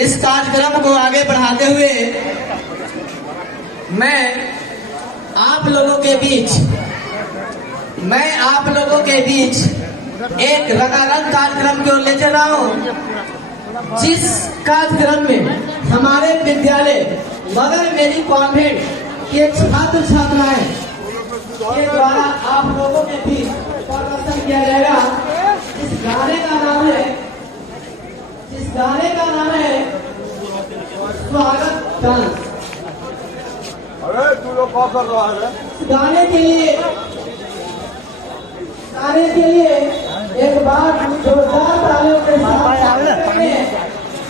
इस कार्यक्रम को आगे बढ़ाते हुए मैं आप लोगों के बीच एक रंगारंग कार्यक्रम की ओर ले चल रहा हूँ, जिस कार्यक्रम में हमारे विद्यालय मगर मेरी कॉन्वेंट के छात्र छात्राएं के द्वारा आप लोगों के बीच प्रदर्शन किया जाएगा। इस गाने का नाम है स्वागत डांस। अरे तू लोग कौन कर रहा है? गाने के लिए एक बार जोरदार तालियों के साथ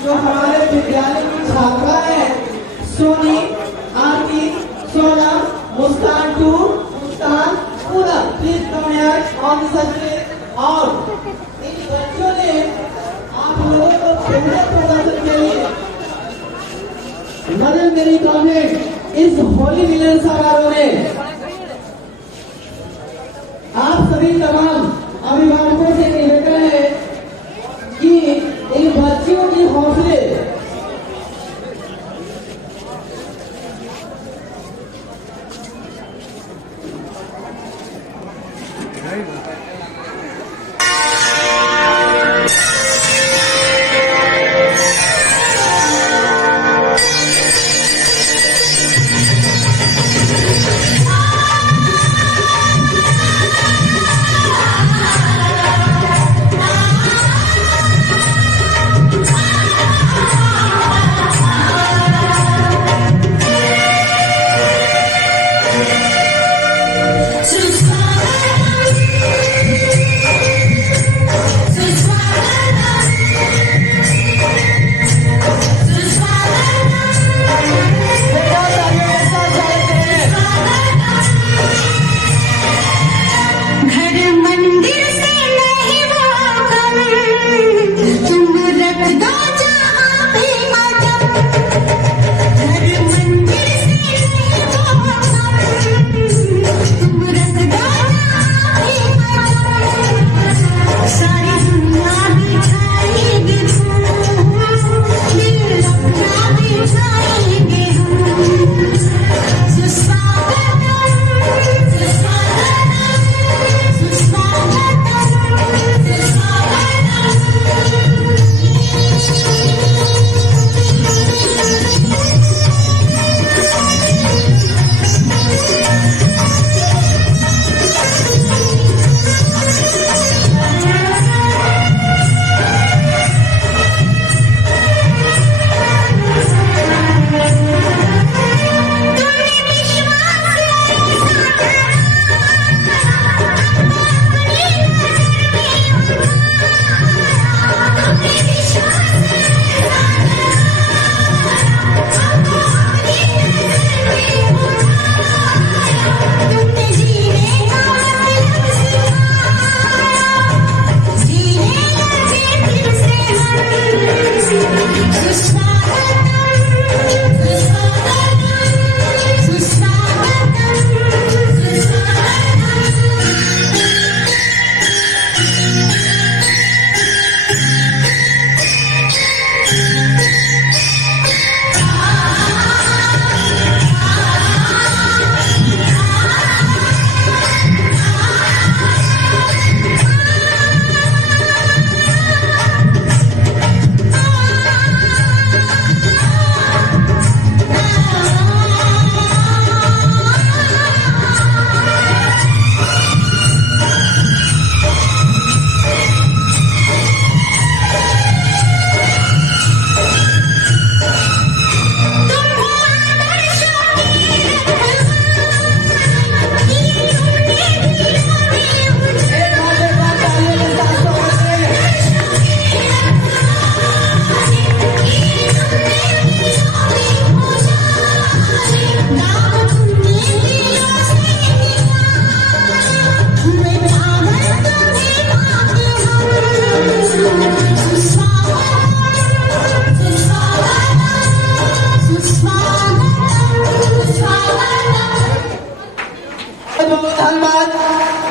जो हमारे विद्यालय की छात्रा है सोनी, आरती, सोना, मुस्कान टू, मुस्कान पूरा, please come here on the stage. और इन बच्चों ने आप लोगों को सुंदर प्रदर्शन के लिए मदन मेरी कॉन्वेंट इस होली मिलन समारोह में आप सभी तमाम अभिभावकों से निवेदन है कि इन बच्चियों की हौसले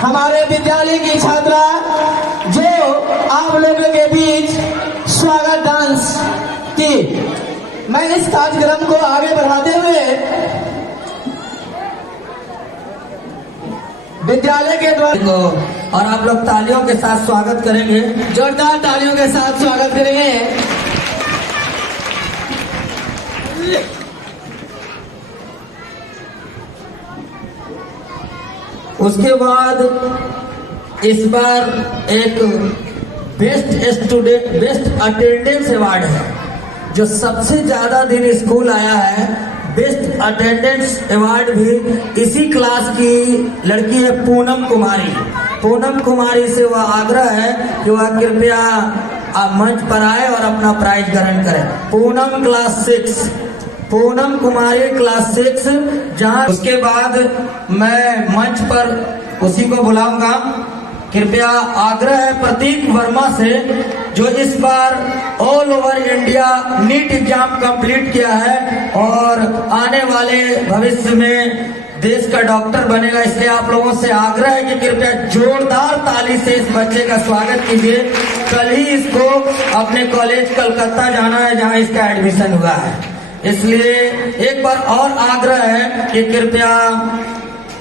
हमारे विद्यालय की छात्रा जो आप लोगों के बीच स्वागत डांस की मैं इस कार्यक्रम को आगे बढ़ाते हुए विद्यालय के द्वारा और आप लोग तालियों के साथ स्वागत करेंगे, जोरदार तालियों के साथ स्वागत करेंगे। उसके बाद इस बार एक best student best attendance award है। जो सबसे ज्यादा दिन स्कूल आया है, बेस्ट अटेंडेंस अवार्ड भी इसी क्लास की लड़की है पूनम कुमारी। पूनम कुमारी से वह आग्रह है कि वह कृपया आप मंच पर आए और अपना प्राइज ग्रहण करें। पूनम क्लास 6, पूनम कुमारी क्लास 6। जहां उसके बाद मैं मंच पर उसी को बुलाऊंगा। कृपया आग्रह है प्रतीक वर्मा से, जो इस बार all over India NEET exam complete किया है और आने वाले भविष्य में देश का डॉक्टर बनेगा। इसलिए आप लोगों से आग्रह है कि कृपया जोरदार ताली से इस बच्चे का स्वागत कीजिए। कल ही इसको अपने कॉलेज कलकत्ता जाना है, जहां इसका एडमिशन हुआ है। इसलिए एक बार और आग्रह है कि कृपया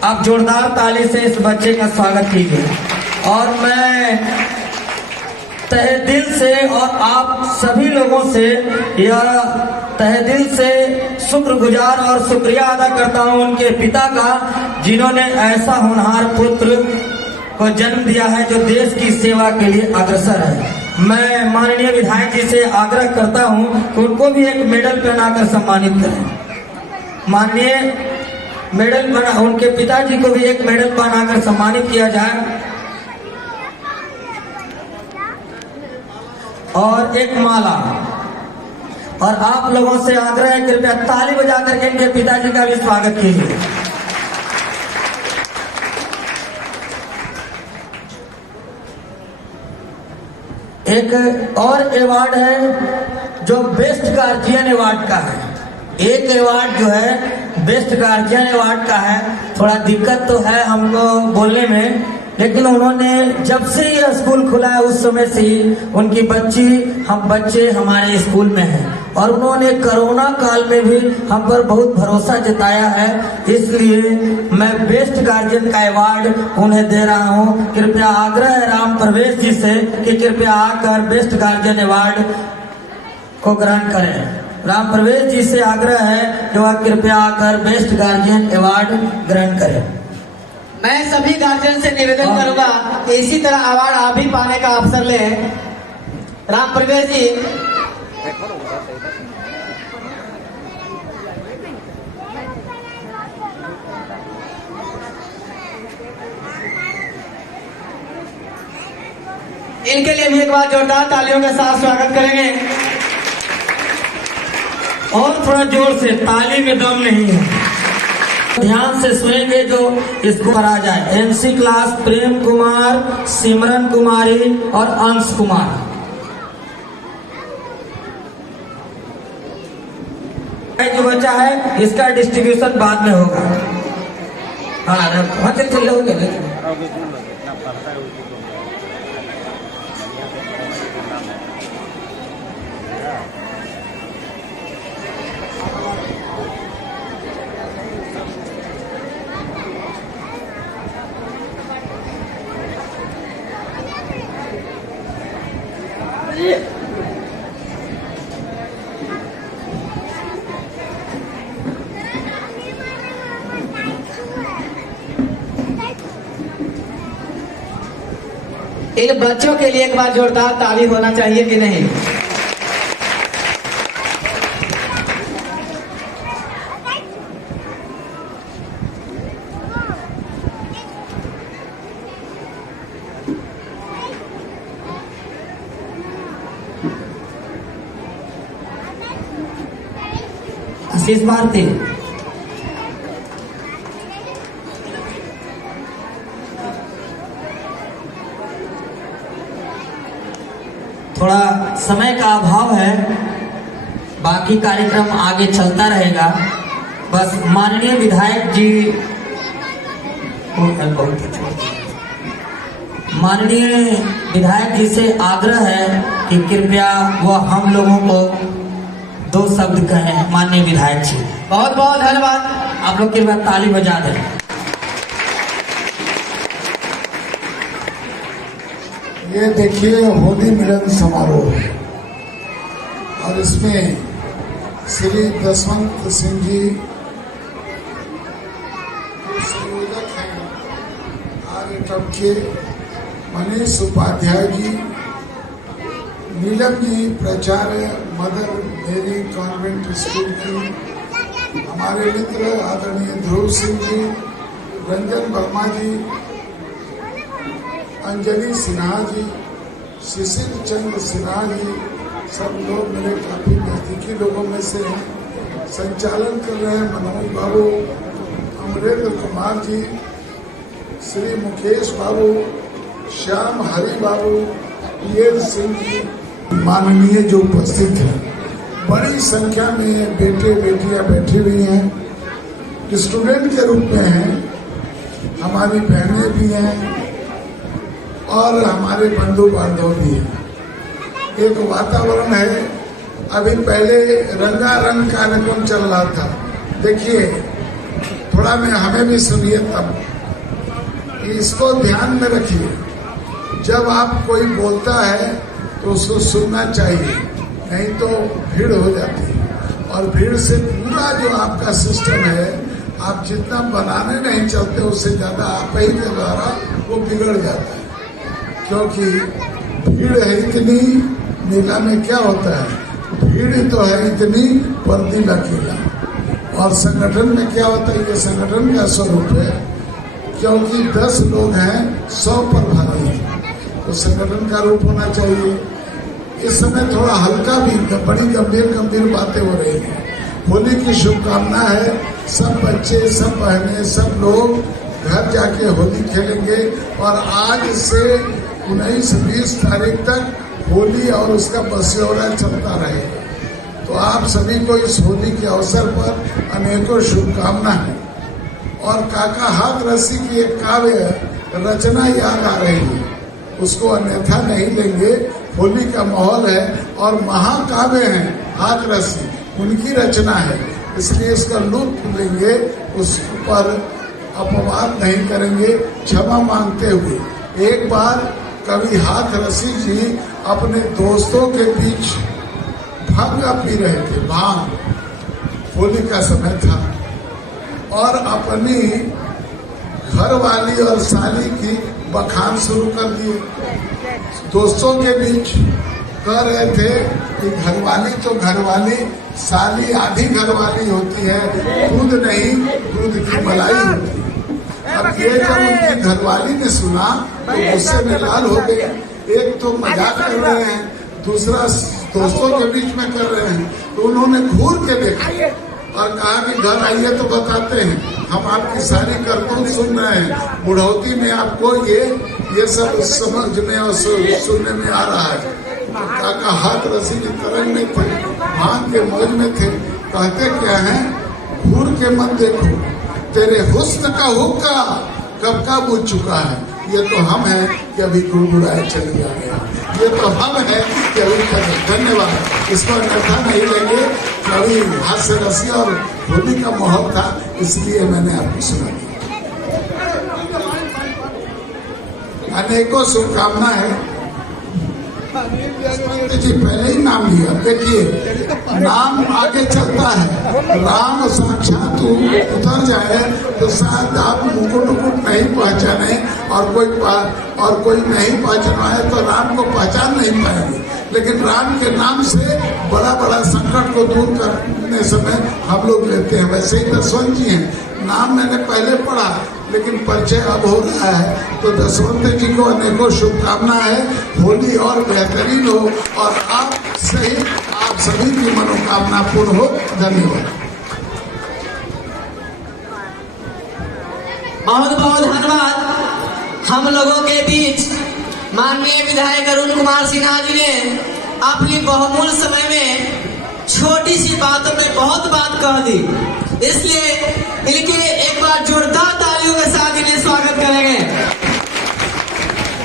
आप जोरदार ताली से इस बच्चे का स्वागत कीजिए। और मैं तहे दिल से और आप सभी लोगों से यह तहे दिल से शुक्रगुजार और शुक्रिया अदा करता हूं उनके पिता का, जिन्होंने ऐसा होनहार पुत्र को जन्म दिया है जो देश की सेवा के लिए अग्रसर है। मैं माननीय विधायक जी से आग्रह करता हूं कि उनको भी एक मेडल पहनाकर सम्मानित करें। माननीय मेडल बना, उनके पिताजी को भी एक मेडल पहनाकर सम्मानित किया जाए और एक माला। और आप लोगों से आग्रह है कृपया ताली बजा करके इनके पिताजी का भी स्वागत कीजिए। एक और अवार्ड है जो बेस्ट गार्जियन अवार्ड का है। एक अवार्ड जो है बेस्ट गार्जियन अवार्ड का है। थोड़ा दिक्कत तो है हमको बोलने में, लेकिन उन्होंने जब से यह स्कूल खुला है उस समय से ही उनकी बच्चे हमारे स्कूल में हैं और उन्होंने कोरोना काल में भी हम पर बहुत भरोसा जताया है। इसलिए मैं बेस्ट गार्जियन का अवार्ड उन्हें दे रहा हूं। कृपया आग्रह है राम प्रवेश जी से कि कृपया आकर बेस्ट गार्जियन अवार्ड को ग्रहण करें। राम प्रवेश जी से आग्रह है कि वह कृपया आकर बेस्ट गार्जियन अवार्ड ग्रहण करें। मैं सभी गार्जियन से निवेदन करूंगा कि इसी तरह अवार्ड आप भी पाने का अवसर लें। राम प्रवेश जी, इनके लिए भी एक बार जोरदार तालियों के साथ स्वागत करेंगे। और थोड़ा जोर से, ताली में दम नहीं है। ध्यान से सुनेंगे जो इसको आ जाए। एनसी क्लास प्रेम कुमार, सिमरन कुमारी और अंश कुमार। जो बच्चा है इसका डिस्ट्रीब्यूशन बाद में होगा। हाँ चल हो गया। इन बच्चों के लिए एक बार जोरदार ताली होना चाहिए कि नहीं? आशीष भारती, थोड़ा समय का अभाव है, बाकी कार्यक्रम आगे चलता रहेगा। बस माननीय विधायक जी, माननीय विधायक जी से आग्रह है कि कृपया वह हम लोगों को दो शब्द कहें माननीय विधायक जी। बहुत बहुत धन्यवाद। आप लोग के बाद ताली बजा दें। ये देखिए होली मिलन समारोह है और इसमें श्री दशवंत सिंह जी संयोजक हैं, आर्यटम के मनीष उपाध्याय जी, नीलम जी प्राचार्य मदर मेरी कॉन्वेंट स्कूल की, हमारे मित्र आदरणीय ध्रुव सिंह जी, रंजन वर्मा जी, अंजलि सिन्हा जी, शिशिर चंद्र सिन्हा जी, सब लोग मेरे काफी नजदीकी लोगों में से हैं। संचालन कर रहे हैं मनोज बाबू, अमरेंद्र कुमार जी, श्री मुकेश बाबू, श्याम हरि बाबू, पीएल सिंह जी, माननीय जो उपस्थित हैं, बड़ी संख्या में बेटे बेटियां बैठी हुई हैं, स्टूडेंट के रूप में हैं, हमारी बहनें भी हैं और हमारे बंधु बांधव भी हैं। एक वातावरण है। अभी पहले रंगारंग कार्यक्रम चल रहा था, देखिए थोड़ा में हमें भी सुनिए, तब इसको ध्यान में रखिए। जब आप कोई बोलता है तो उसको सुनना चाहिए, नहीं तो भीड़ हो जाती है और भीड़ से पूरा जो आपका सिस्टम है, आप जितना बनाने नहीं चलते उससे ज्यादा आप ही के द्वारा वो बिगड़ जाता है। क्योंकि भीड़ है इतनी, मेला में क्या होता है, भीड़ तो है इतनी पर दिल अकेला। और संगठन में क्या होता है, ये संगठन का स्वरूप है, क्योंकि 10 लोग हैं 100 पर भारी है, तो संगठन का रूप होना चाहिए। इस समय थोड़ा हल्का भी, बड़ी गंभीर बातें हो रही हैं। होली की शुभकामना है, सब बच्चे, सब बहनें, सब लोग घर जाके होली खेलेंगे और आज से 19-20 तारीख तक होली और उसका बस्योरा चलता रहेगा। तो आप सभी को इस होली के अवसर पर अनेकों शुभकामनाएं। और काका हाथ रस्सी की एक काव्य रचना याद आ रही है, उसको अन्यथा नहीं लेंगे। होली का माहौल है और महाकाव्य है हाथ रस्सी, उनकी रचना है, इसलिए इसका लुत्फ लेंगे, उस पर अपवाद नहीं करेंगे, क्षमा मांगते हुए। एक बार कवि हाथ रसी जी अपने दोस्तों के बीच भांग पी रहे थे, भांग, होली का समय था, और अपनी घरवाली और साली की बखान शुरू कर दिए। दोस्तों के बीच कह रहे थे कि घरवाली तो घरवाली, साली आधी घरवाली होती है, दूध नहीं, दूध की मलाई होती है। अब ये जब उनकी घरवाली ने सुना तो गुस्से में लाल हो गए। एक तो मजाक कर रहे हैं, दूसरा दोस्तों के बीच में कर रहे हैं, तो उन्होंने घूर के देखा और कहा कि घर आइए तो बताते हैं, हम आपकी सारी करतूत सुन रहे हैं, बुढ़ौती में आपको ये सब समझ में और सुनने में आ रहा है। काका हाथ रसी की तरंग में थे, भांग के मौज में थे, कहते क्या है, घूर के मत देखो, तेरे हुस्न का हुक्का कब का बुझ चुका है, ये तो हम हैं कि अभी गुड़गुड़ाए चले जा रहे हैं, ये तो हम हैं कि अभी कर। धन्यवाद, इसको अन्यथा नहीं लेंगे। कभी हास्य रसी और होली का माहौल था, इसलिए मैंने आपको सुना दिया। अनेकों शुभकामनाएं है। जी पहले ही नाम लिया, देखिए नाम आगे चलता है। राम साक्षात उतर जाए तो शायद आप मुकुट नहीं पहचाने और कोई नहीं पहचाने तो राम को पहचान नहीं पाएंगे। लेकिन राम के नाम से बड़ा बड़ा संकट को दूर करने समय हम लोग लेते हैं। वैसे ही दशवंत जी हैं, नाम मैंने पहले पढ़ा लेकिन परिचय अब हो रहा है, तो दशवंत जी को अनेकों शुभकामनाएं। होली और बेहतरीन हो और आप सहित आप सभी की मनोकामना पूर्ण हो। धन्यवाद। बहुत बहुत धन्यवाद। हम लोगों के बीच माननीय विधायक अरुण कुमार सिन्हा जी ने अपनी बहुमूल्य समय में छोटी सी बातों में बहुत बात कह दी, इसलिए इनके एक बार जोरदार तालियों के साथ इन्हें स्वागत करेंगे।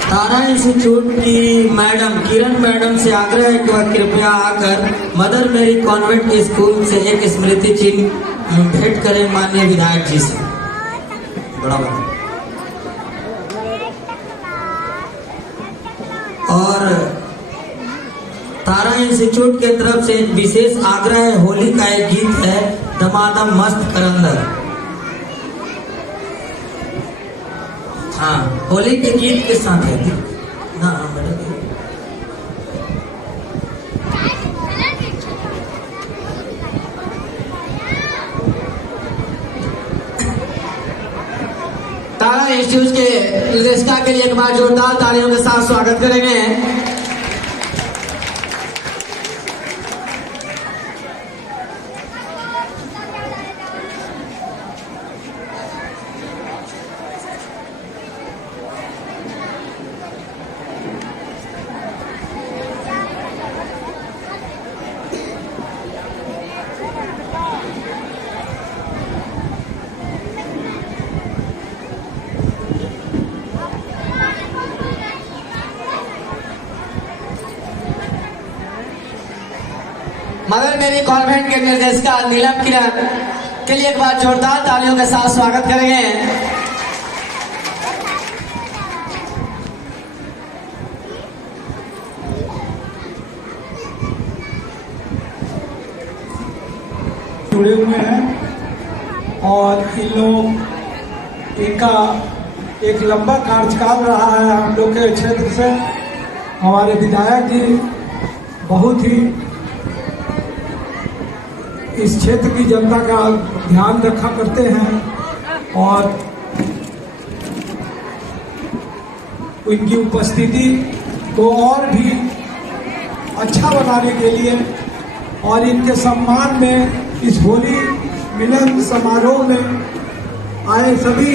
तारा इंस्टीट्यूट की मैडम किरण मैडम से आग्रह है कि वह कृपया आकर मदर मेरी कॉन्वेंट स्कूल से एक स्मृति चिन्ह भेंट करें माननीय विधायक जी से। बड़ा और तारा इंस्टीट्यूट के तरफ से एक विशेष आग्रह है, होली का एक गीत है दमादम मस्त करंदर। हाँ, होली के गीत के साथ है ना मैडम। तारा इंस्टीट्यूट के निर्देशिका के लिए एक बार जोरदार तालियों के साथ स्वागत करेंगे। मदर मेरी कॉन्वेंट के निर्देशिका नीलम किरण के लिए एक बार जोरदार तालियों के साथ स्वागत करेंगे। जुड़े हुए हैं और इनका एक लंबा कार्यकाल रहा है हम लोग के क्षेत्र से। हमारे विधायक जी बहुत ही इस क्षेत्र की जनता का ध्यान रखा करते हैं और उनकी उपस्थिति को और भी अच्छा बनाने के लिए और इनके सम्मान में इस होली मिलन समारोह में आए सभी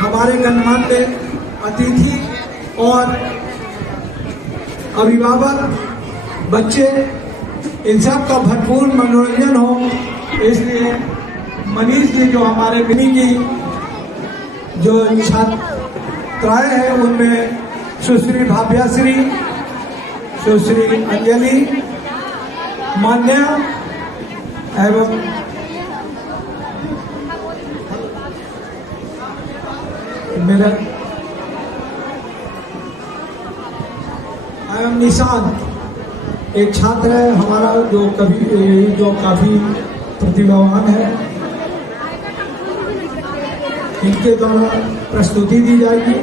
हमारे गणमान्य अतिथि और अभिभावक, बच्चे, इन सब का भरपूर मनोरंजन हो, इसलिए मनीष जी जो हमारे मिनी की जो छात्राएं हैं उनमें सुश्री भाव्याश्री, सुश्री अंजलि, मान्या एवं मेरा एवं निशांत एक छात्र है हमारा जो काफी प्रतिभावान है। इनके द्वारा प्रस्तुति दी जाएगी।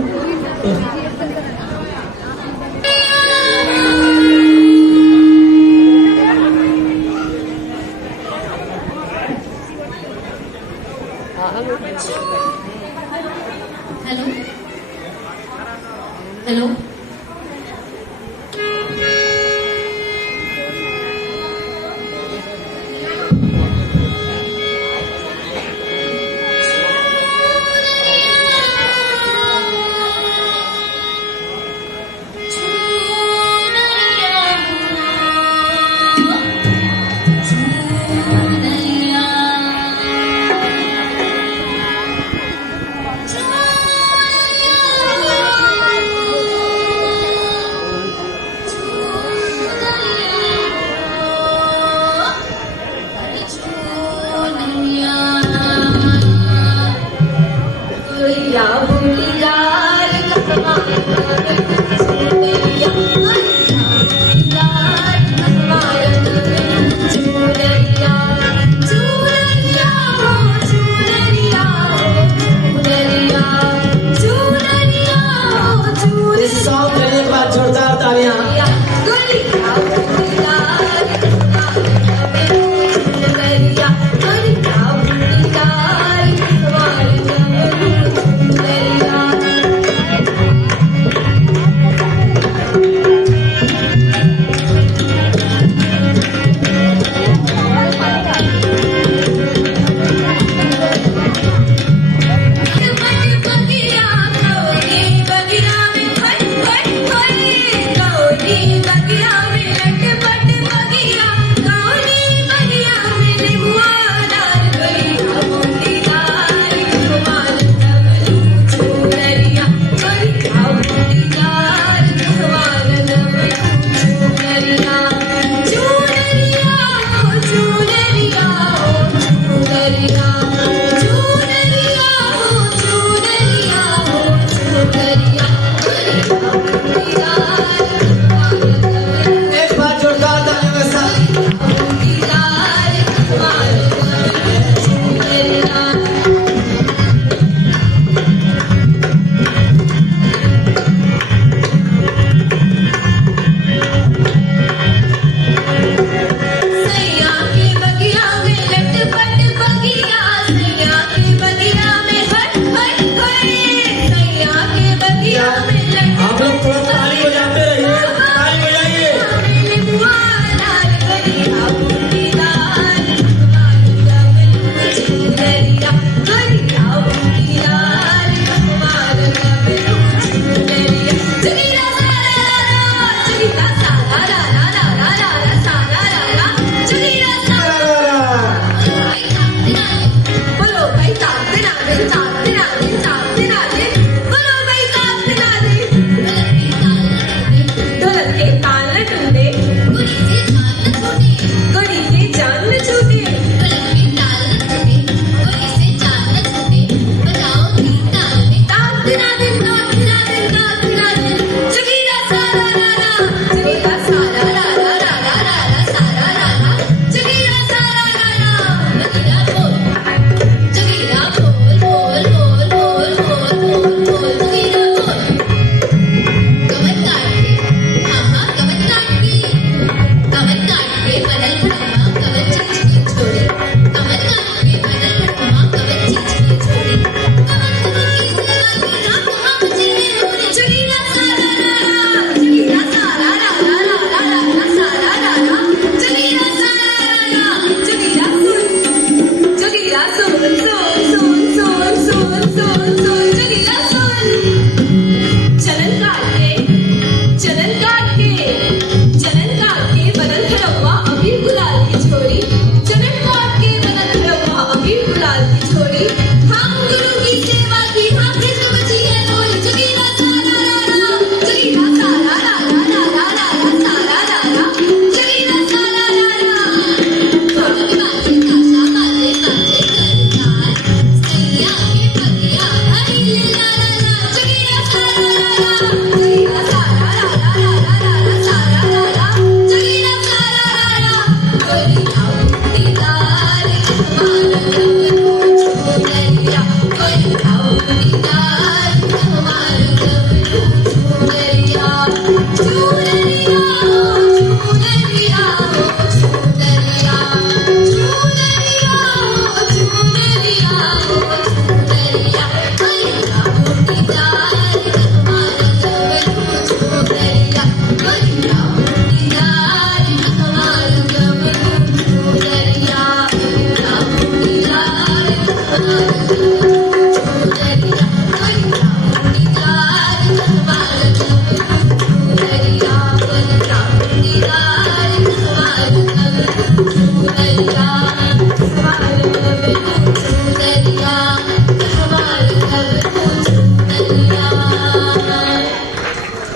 हेलो हेलो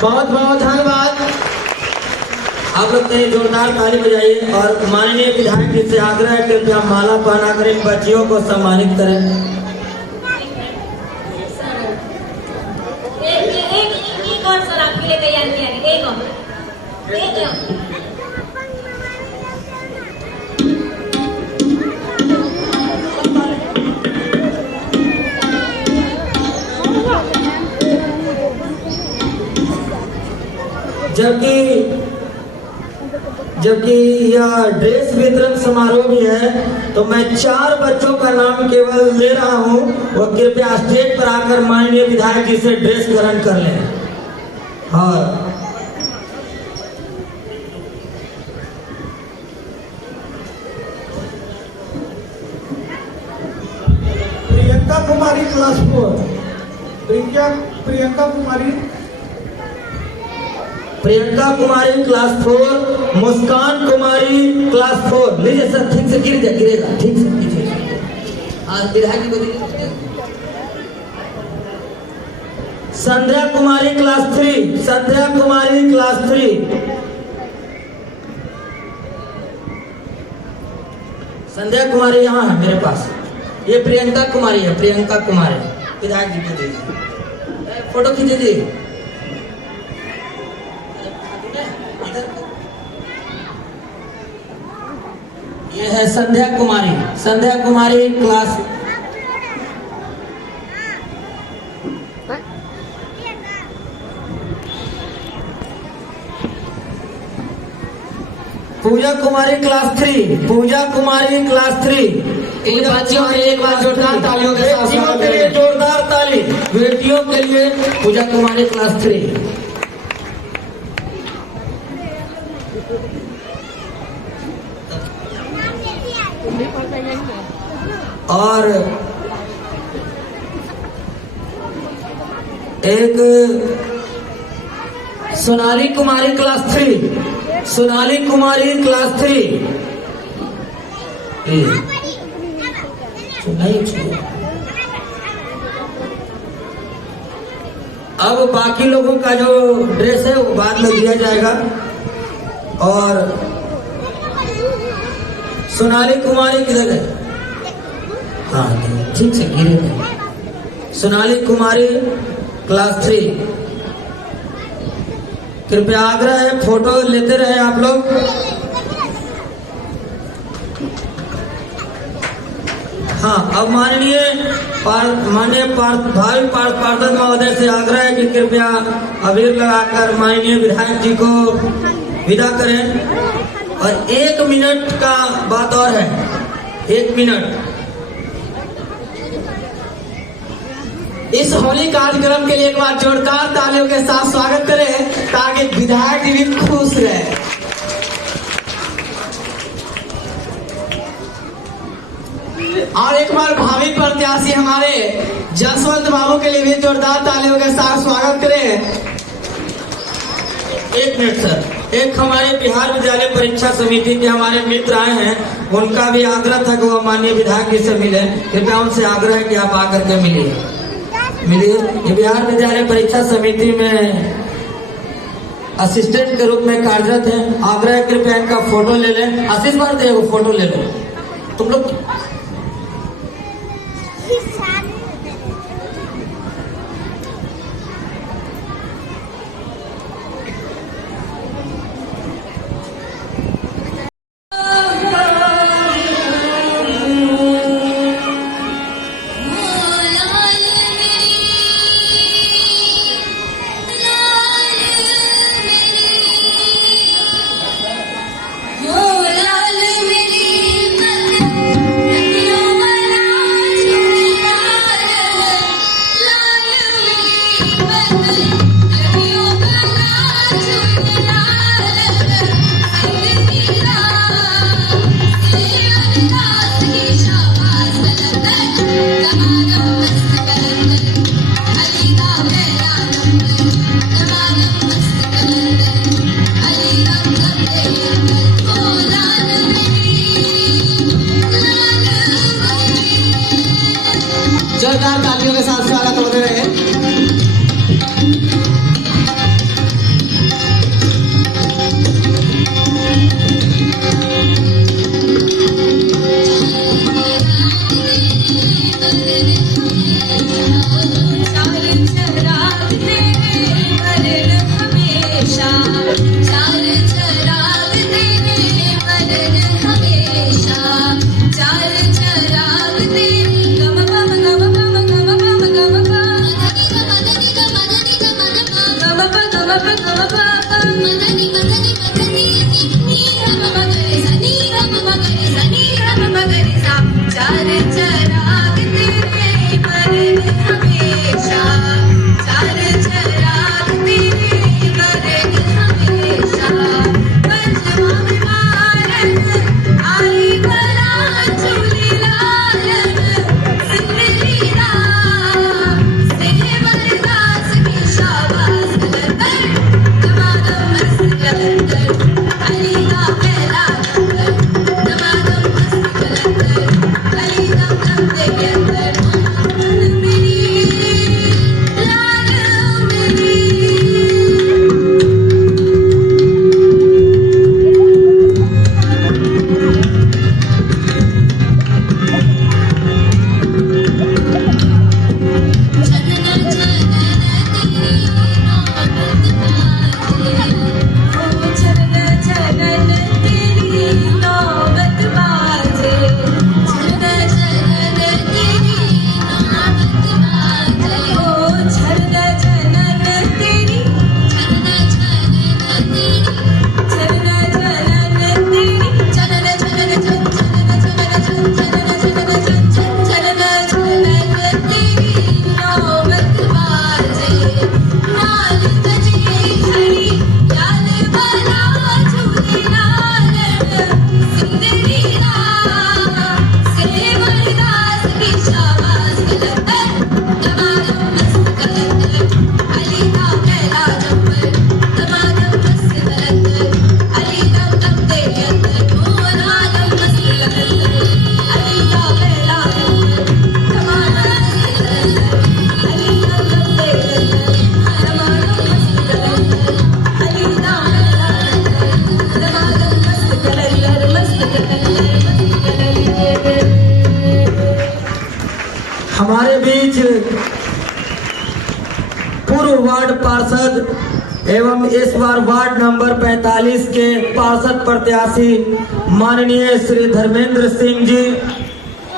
बहुत बहुत धन्यवाद। आप लोग कहीं जोरदार ताली बजाइए और माननीय विधायक जी से आग्रह है कि कृपया माला पहना कर इन बच्चियों को सम्मानित करें। एक और सर आपके लिए तैयार किया है, एक और। जबकि यह ड्रेस वितरण समारोह भी है, तो मैं 4 बच्चों का नाम केवल ले रहा हूं। वो कृपया स्टेज पर आकर माननीय विधायक जी से ड्रेस ग्रहण कर लें। और प्रियंका कुमारी क्लास 4। प्रियंका कुमारी क्लास 4, मुस्कान कुमारी क्लास 4। लीजिए सर, ठीक से गिरेगा, ठीक से कीजिए। हाँ, विधायक जी को दीजिए। संध्या कुमारी क्लास 3, संध्या कुमारी क्लास 3। संध्या कुमारी यहाँ है मेरे पास। ये प्रियंका कुमारी है, प्रियंका कुमारी। विधायक जी को दीजिए, फोटो खींच दीजिए। ये है संध्या कुमारी, संध्या कुमारी क्लास। पूजा कुमारी क्लास 3, पूजा कुमारी क्लास 3। इन बच्चियों के लिए एक बार जोरदार तालियों के साथ बेटियों के लिए जोरदार ताली। बेटियों के लिए पूजा कुमारी क्लास 3। और एक सोनाली कुमारी क्लास 3, सोनाली कुमारी क्लास 3। अब बाकी लोगों का जो ड्रेस है वो बाद में दिया जाएगा। और सोनाली कुमारी किधर है? हाँ, ठीक से गिरे। सोनाली कुमारी क्लास 3। कृपया आग्रह है फोटो लेते रहे आप लोग। हाँ, अब माननीय भावी पार्षद महोदय से आग्रह है कि कृपया अबीर लगाकर माननीय विधायक जी को विदा करें। और 1 मिनट का बात और है, 1 मिनट। इस होली कार्यक्रम के लिए एक बार जोरदार तालियों के साथ स्वागत करें ताकि विधायक जी भी खुश रहे। और एक बार भावी प्रत्याशी हमारे जसवंत बाबू के लिए भी जोरदार तालियों के साथ स्वागत करें। 1 मिनट सर। एक हमारे बिहार विद्यालय परीक्षा समिति के हमारे मित्र आए हैं, उनका भी आग्रह था कि वो माननीय विधायक जी से मिले। कृपया उनसे आग्रह है कि आप आकर के मिलिए। ये बिहार विद्यालय परीक्षा समिति में असिस्टेंट के रूप में कार्यरत है। आग्रह है कृपया इनका फोटो ले लें। आशीष भारती वो फोटो ले लो तुम लोग। जोरदार तालियों के साथ स्वागत होते रहे। Ali वार्ड पार्षद एवं इस बार वार्ड नंबर 45 के पार्षद प्रत्याशी माननीय श्री धर्मेंद्र सिंह जी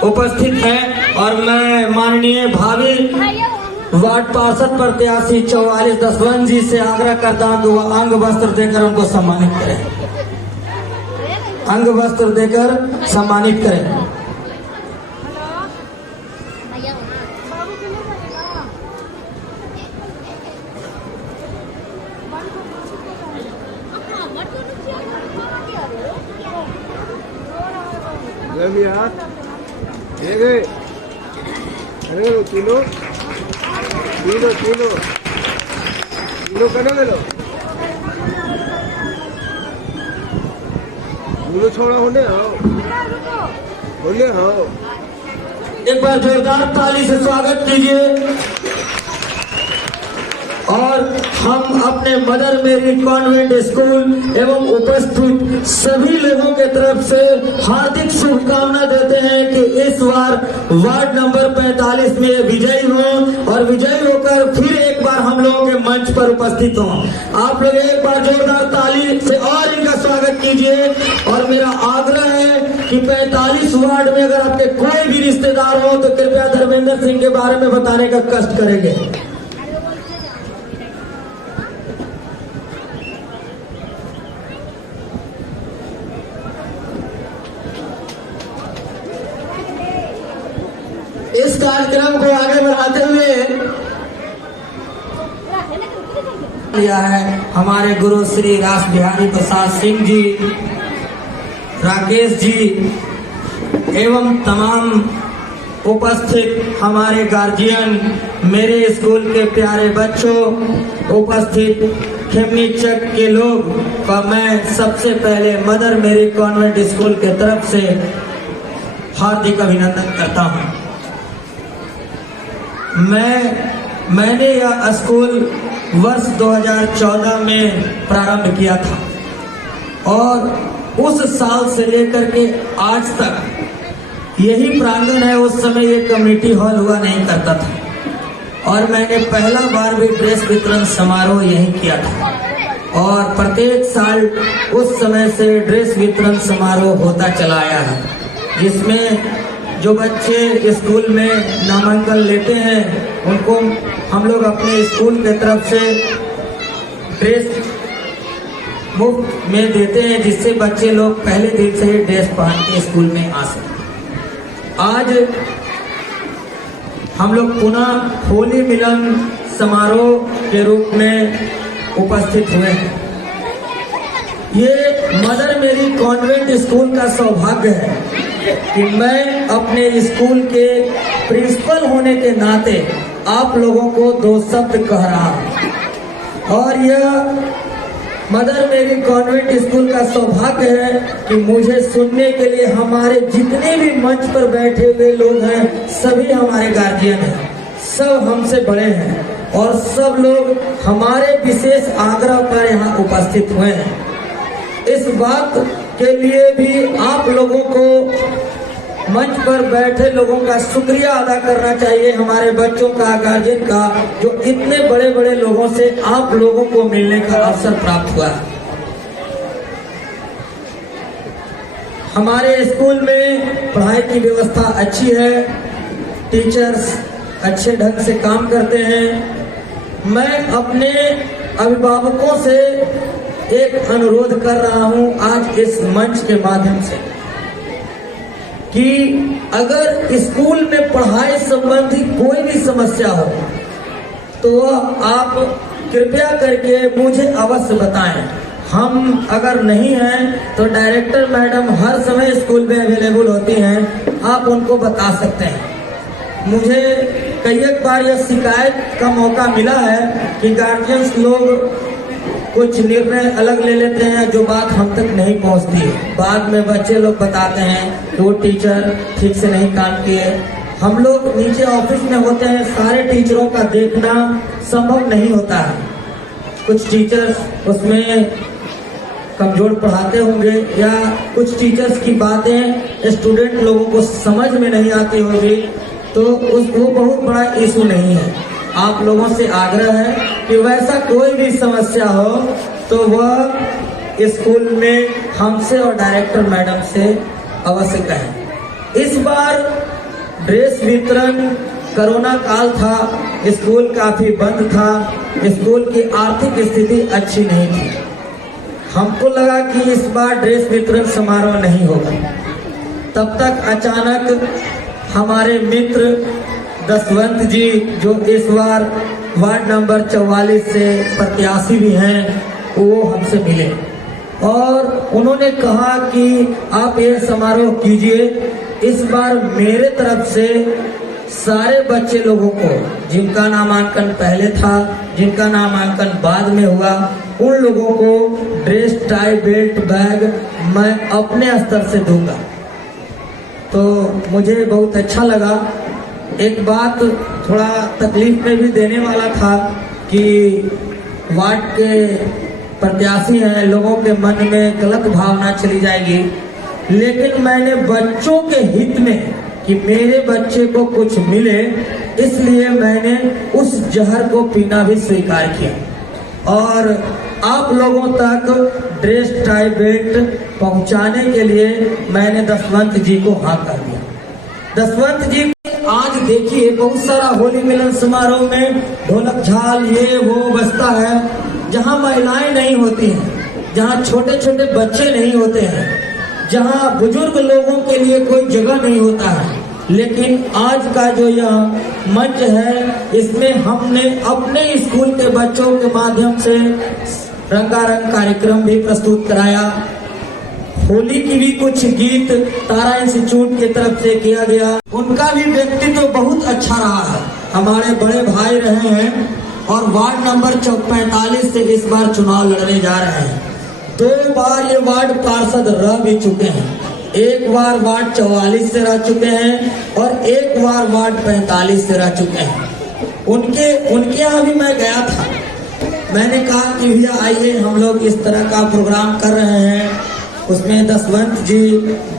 उपस्थित हैं और मैं माननीय भावी वार्ड पार्षद प्रत्याशी 44 दसवंत जी से आग्रह करता हूं कि वह अंग वस्त्र देकर उनको सम्मानित करें, अंग वस्त्र देकर सम्मानित करें। किलो करने दे लो, किलो छोड़ा होने हाँ। एक बार जोरदार ताली से स्वागत कीजिए। और हम अपने मदर मेरी कॉन्वेंट स्कूल एवं उपस्थित सभी लोगों के तरफ से हार्दिक शुभकामना देते हैं कि इस बार वार्ड नंबर 45 में विजयी हों और विजयी होकर फिर एक बार हम लोगों के मंच पर उपस्थित हों। आप लोग एक बार जोरदार ताली से और इनका स्वागत कीजिए। और मेरा आग्रह है कि 45 वार्ड में अगर आपके कोई भी रिश्तेदार हो तो कृपया धर्मेंद्र सिंह के बारे में बताने का कष्ट करेंगे। इस कार्यक्रम को आगे बढ़ाते हुए लिया है हमारे गुरु श्री रास बिहारी प्रसाद सिंह जी, राकेश जी एवं तमाम उपस्थित हमारे गार्जियन, मेरे स्कूल के प्यारे बच्चों, उपस्थित खेमनी चक के लोग का मैं सबसे पहले मदर मेरी कॉन्वेंट स्कूल के तरफ से हार्दिक अभिनंदन करता हूं। मैंने यह स्कूल वर्ष 2014 में प्रारंभ किया था और उस साल से लेकर के आज तक यही प्रांगण है। उस समय ये कम्युनिटी हॉल हुआ नहीं करता था और मैंने पहला बार भी ड्रेस वितरण समारोह यही किया था और प्रत्येक साल उस समय से ड्रेस वितरण समारोह होता चला आया है, जिसमें जो बच्चे स्कूल में नामांकन लेते हैं उनको हम लोग अपने स्कूल के तरफ से ड्रेस मुफ्त में देते हैं, जिससे बच्चे लोग पहले दिन से ही ड्रेस पहन के स्कूल में आ सकें। आज हम लोग पुनः होली मिलन समारोह के रूप में उपस्थित हुए हैं। ये मदर मेरी कॉन्वेंट स्कूल का सौभाग्य है कि मैं अपने स्कूल के प्रिंसिपल होने के नाते आप लोगों को दो शब्द कह रहा हूं। और यह मदर मेरी कॉन्वेंट स्कूल का सौभाग्य है कि मुझे सुनने के लिए हमारे जितने भी मंच पर बैठे हुए लोग हैं सभी हमारे गार्जियन हैं, सब हमसे बड़े हैं और सब लोग हमारे विशेष आग्रह पर यहाँ उपस्थित हुए हैं। इस बात के लिए भी आप लोगों को मंच पर बैठे लोगों का शुक्रिया अदा करना चाहिए, हमारे बच्चों का, गार्जियन का, जो इतने बड़े बड़े लोगों से आप लोगों को मिलने का अवसर प्राप्त हुआ है। हमारे स्कूल में पढ़ाई की व्यवस्था अच्छी है, टीचर्स अच्छे ढंग से काम करते हैं। मैं अपने अभिभावकों से एक अनुरोध कर रहा हूं आज इस मंच के माध्यम से कि अगर स्कूल में पढ़ाई संबंधी कोई भी समस्या हो तो आप कृपया करके मुझे अवश्य बताएं। हम अगर नहीं हैं तो डायरेक्टर मैडम हर समय स्कूल में अवेलेबल होती हैं, आप उनको बता सकते हैं। मुझे कई एक बार यह शिकायत का मौका मिला है कि गार्जियंस लोग कुछ निर्णय अलग ले लेते हैं जो बात हम तक नहीं पहुंचती है। बाद में बच्चे लोग बताते हैं कि वो टीचर ठीक से नहीं काम किए। हम लोग नीचे ऑफिस में होते हैं, सारे टीचरों का देखना संभव नहीं होता है। कुछ टीचर्स उसमें कमजोर पढ़ाते होंगे या कुछ टीचर्स की बातें स्टूडेंट लोगों को समझ में नहीं आती होगी, तो वो बहुत बड़ा इशू नहीं है। आप लोगों से आग्रह है कि वैसा कोई भी समस्या हो तो वह स्कूल में हमसे और डायरेक्टर मैडम से अवश्य कहें। इस बार ड्रेस वितरण कोरोना काल था, स्कूल काफी बंद था, स्कूल की आर्थिक स्थिति अच्छी नहीं थी। हमको लगा कि इस बार ड्रेस वितरण समारोह नहीं होगा। तब तक अचानक हमारे मित्र दसवंत जी, जो इस बार वार्ड नंबर 44 से प्रत्याशी भी हैं, वो हमसे मिले और उन्होंने कहा कि आप ये समारोह कीजिए। इस बार मेरे तरफ से सारे बच्चे लोगों को, जिनका नामांकन पहले था, जिनका नामांकन बाद में हुआ, उन लोगों को ड्रेस, टाई, बेल्ट, बैग मैं अपने स्तर से दूंगा। तो मुझे बहुत अच्छा लगा। एक बात थोड़ा तकलीफ में भी देने वाला था कि वार्ड के प्रत्याशी हैं, लोगों के मन में गलत भावना चली जाएगी, लेकिन मैंने बच्चों के हित में कि मेरे बच्चे को कुछ मिले, इसलिए मैंने उस जहर को पीना भी स्वीकार किया और आप लोगों तक ड्रेस, टाई, बेल्ट पहुंचाने के लिए मैंने दसवंत जी को हाँ कर दिया। दसवंत जी आज देखिए बहुत सारा होली मिलन समारोह में ढोलक, झाल, ये वो बजता है, जहाँ महिलाएं नहीं होती हैं, जहाँ छोटे छोटे बच्चे नहीं होते हैं, जहाँ बुजुर्ग लोगों के लिए कोई जगह नहीं होता है। लेकिन आज का जो यह मंच है, इसमें हमने अपने स्कूल के बच्चों के माध्यम से रंगारंग कार्यक्रम भी प्रस्तुत कराया। होली की भी कुछ गीत तारा इंस्टीट्यूट की तरफ से किया गया। उनका भी व्यक्तित्व बहुत अच्छा रहा है, हमारे बड़े भाई रहे हैं और वार्ड नंबर 45 से इस बार चुनाव लड़ने जा रहे हैं। 2 बार ये वार्ड पार्षद रह भी चुके हैं, एक बार वार्ड 44 से रह चुके हैं और एक बार वार्ड 45 से रह चुके हैं। उनके यहाँ भी मैं गया था। मैंने कहा कि भैया आइए, हम लोग इस तरह का प्रोग्राम कर रहे हैं, उसमें दसवंत जी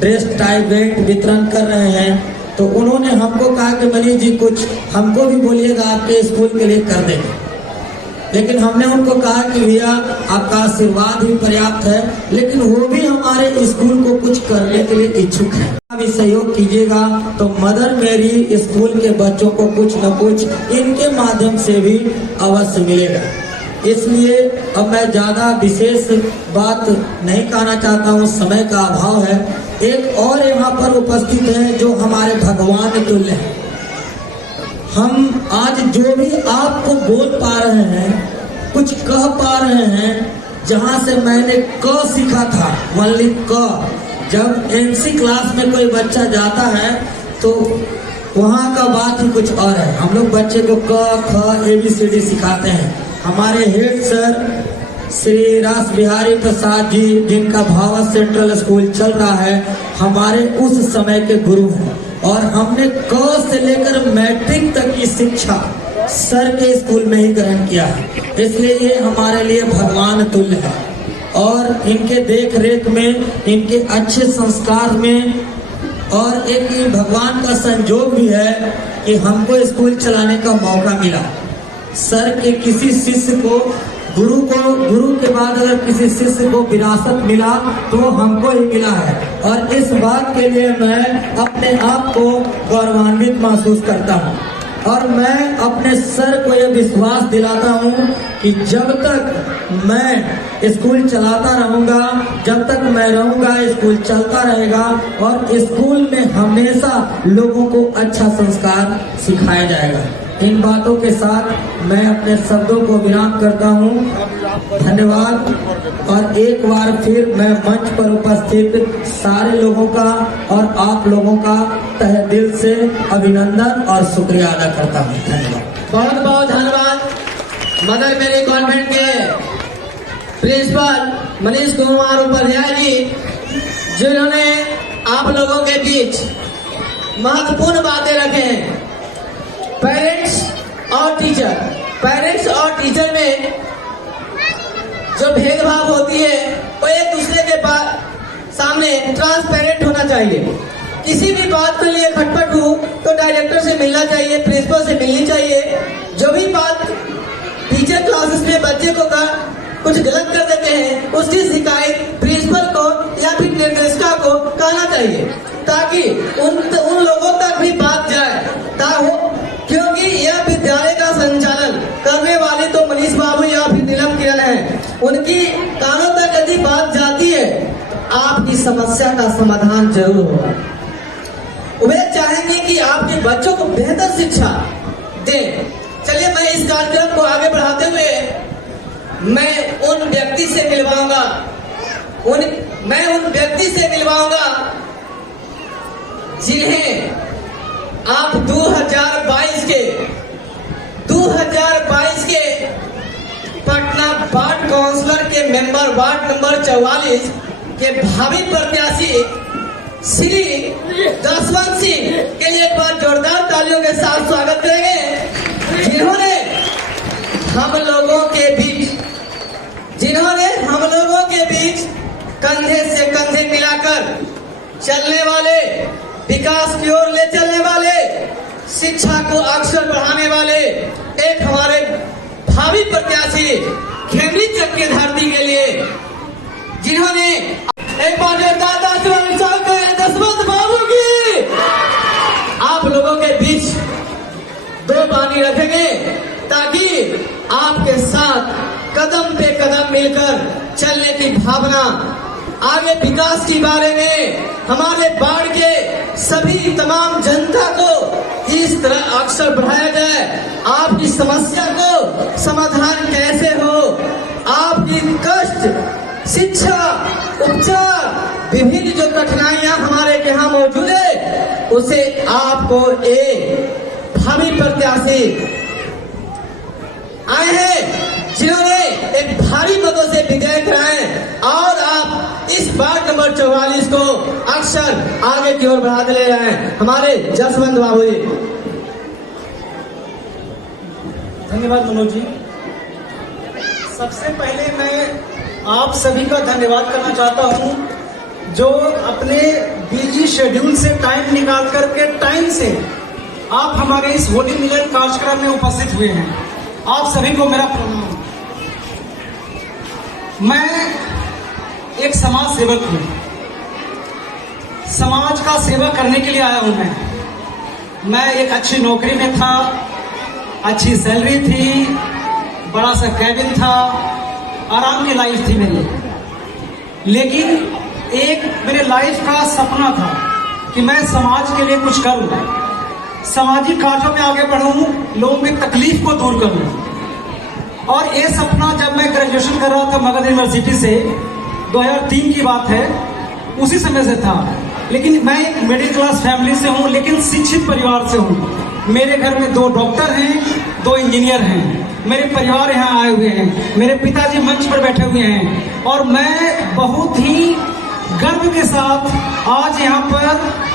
ड्रेस, टाई, बेल्ट वितरण कर रहे हैं। तो उन्होंने हमको कहा कि मनीष जी कुछ हमको भी बोलिएगा, आपके स्कूल के लिए कर देंगे। लेकिन हमने उनको कहा कि भैया आपका आशीर्वाद ही पर्याप्त है, लेकिन वो भी हमारे स्कूल को कुछ करने के लिए इच्छुक है। अभी सहयोग कीजिएगा तो मदर मेरी स्कूल के बच्चों को कुछ न कुछ इनके माध्यम से भी अवश्य मिलेगा। इसलिए अब मैं ज्यादा विशेष बात नहीं कहना चाहता हूँ, समय का अभाव है। एक और यहाँ पर उपस्थित है जो हमारे भगवान तुल्य हैं। हम आज जो भी आपको बोल पा रहे हैं, कुछ कह पा रहे हैं, जहाँ से मैंने क सीखा था, वनली क, जब एनसी क्लास में कोई बच्चा जाता है तो वहाँ का बात ही कुछ और है। हम लोग बच्चे को क, ख, ABCD सिखाते हैं। हमारे हेड सर श्री रास बिहारी प्रसाद जी, जिनका भावा सेंट्रल स्कूल चल रहा है, हमारे उस समय के गुरु हैं और हमने क से लेकर मैट्रिक तक की शिक्षा सर के स्कूल में ही ग्रहण किया है। इसलिए ये हमारे लिए भगवान तुल्य है और इनके देख रेख में, इनके अच्छे संस्कार में और एक भगवान का संजोग भी है कि हमको स्कूल चलाने का मौका मिला। सर के किसी शिष्य को, गुरु के बाद अगर किसी शिष्य को विरासत मिला तो हमको ही मिला है और इस बात के लिए मैं अपने आप को गौरवान्वित महसूस करता हूँ और मैं अपने सर को यह विश्वास दिलाता हूँ कि जब तक मैं स्कूल चलाता रहूँगा, जब तक मैं रहूँगा, स्कूल चलता रहेगा और स्कूल में हमेशा लोगों को अच्छा संस्कार सिखाया जाएगा। इन बातों के साथ मैं अपने शब्दों को विराम करता हूँ। धन्यवाद। और एक बार फिर मैं मंच पर उपस्थित सारे लोगों का और आप लोगों का तहे दिल से अभिनंदन और शुक्रिया अदा करता हूँ। धन्यवाद। बहुत बहुत धन्यवाद मदर मेरी कॉन्वेंट के प्रिंसिपल मनीष कुमार उपाध्याय जी, जिन्होंने आप लोगों के बीच महत्वपूर्ण बातें रखे हैं। पेरेंट्स और टीचर में जो भेदभाव होती है वो एक दूसरे के सामने ट्रांसपेरेंट होना चाहिए। किसी भी बात के लिए खटपट हो तो डायरेक्टर से मिलना चाहिए, प्रिंसिपल से मिलनी चाहिए जो भी बात टीचर क्लासेस में बच्चे को कुछ गलत कर देते हैं, उसकी शिकायत प्रिंसिपल को या फिर निर्देशिका को कहना चाहिए, ताकि उन लोगों तक भी बात जाए। क्योंकि यह विद्यालय का संचालन करने वाले तो मनीष बाबू या फिर नीलम किरण है, उनकी कानों तक यदि बात जाती है, आपकी समस्या का समाधान जरूर होगा। वे चाहेंगे कि आपके बच्चों को बेहतर शिक्षा दें। चलिए, मैं इस कार्यक्रम को आगे बढ़ाते हुए मैं उन व्यक्ति से मिलवाऊंगा जिन्हें आप 2022 के पटना वार्ड काउंसिलर के मेंबर वार्ड नंबर 44 के भावी प्रत्याशी श्री जसवंत सिंह के लिए एक बार जोरदार तालियों के साथ स्वागत करेंगे, जिन्होंने हम लोगों के बीच कंधे से कंधे मिलाकर चलने वाले, विकास की ओर ले चलने वाले, शिक्षा को अक्षर बढ़ाने वाले एक हमारे भावी प्रत्याशी खेमरी चक की धरती के लिए, जिन्होंने एक बार जसवंत बाबू की आप लोगों के बीच दो बानी रखेंगे, ताकि आपके साथ कदम पे कदम मिलकर चलने की भावना, आगे विकास के बारे में हमारे बाढ़ के सभी तमाम जनता को इस तरह अक्षर बढ़ाया जाए। आपकी समस्या को समाधान कैसे हो, आपकी कष्ट, शिक्षा, उपचार, विभिन्न जो कठिनाइयां हमारे यहाँ मौजूद है, उसे आपको एक भावी प्रत्याशी आए हैं, जिन्होंने एक भारी मतों से विजय कराए, और आप इस वार्ड नंबर 44 को अक्सर आगे की ओर बढ़ाते ले रहे हैं, हमारे जसवंत बाबू जी। धन्यवाद मनोज जी। सबसे पहले मैं आप सभी का धन्यवाद करना चाहता हूं, जो अपने बिजी शेड्यूल से टाइम निकाल करके टाइम से आप हमारे इस होली मिलन कार्यक्रम में उपस्थित हुए हैं। आप सभी को मेरा प्रणाम। मैं एक समाज सेवक हूँ, समाज का सेवा करने के लिए आया हूँ। मैं एक अच्छी नौकरी में था, अच्छी सैलरी थी, बड़ा सा कैबिन था, आराम की लाइफ थी मेरी। लेकिन एक मेरे लाइफ का सपना था कि मैं समाज के लिए कुछ करूं, सामाजिक कार्यों में आगे बढ़ूं, लोगों की तकलीफ को दूर करूं। और ये सपना जब मैं ग्रेजुएशन कर रहा था मगध यूनिवर्सिटी से, 2003 की बात है, उसी समय से था। लेकिन मैं एक मिडिल क्लास फैमिली से हूँ, लेकिन शिक्षित परिवार से हूँ। मेरे घर में 2 डॉक्टर हैं, 2 इंजीनियर हैं। मेरे परिवार यहाँ आए हुए हैं, मेरे पिताजी मंच पर बैठे हुए हैं, और मैं बहुत ही गर्व के साथ आज यहाँ पर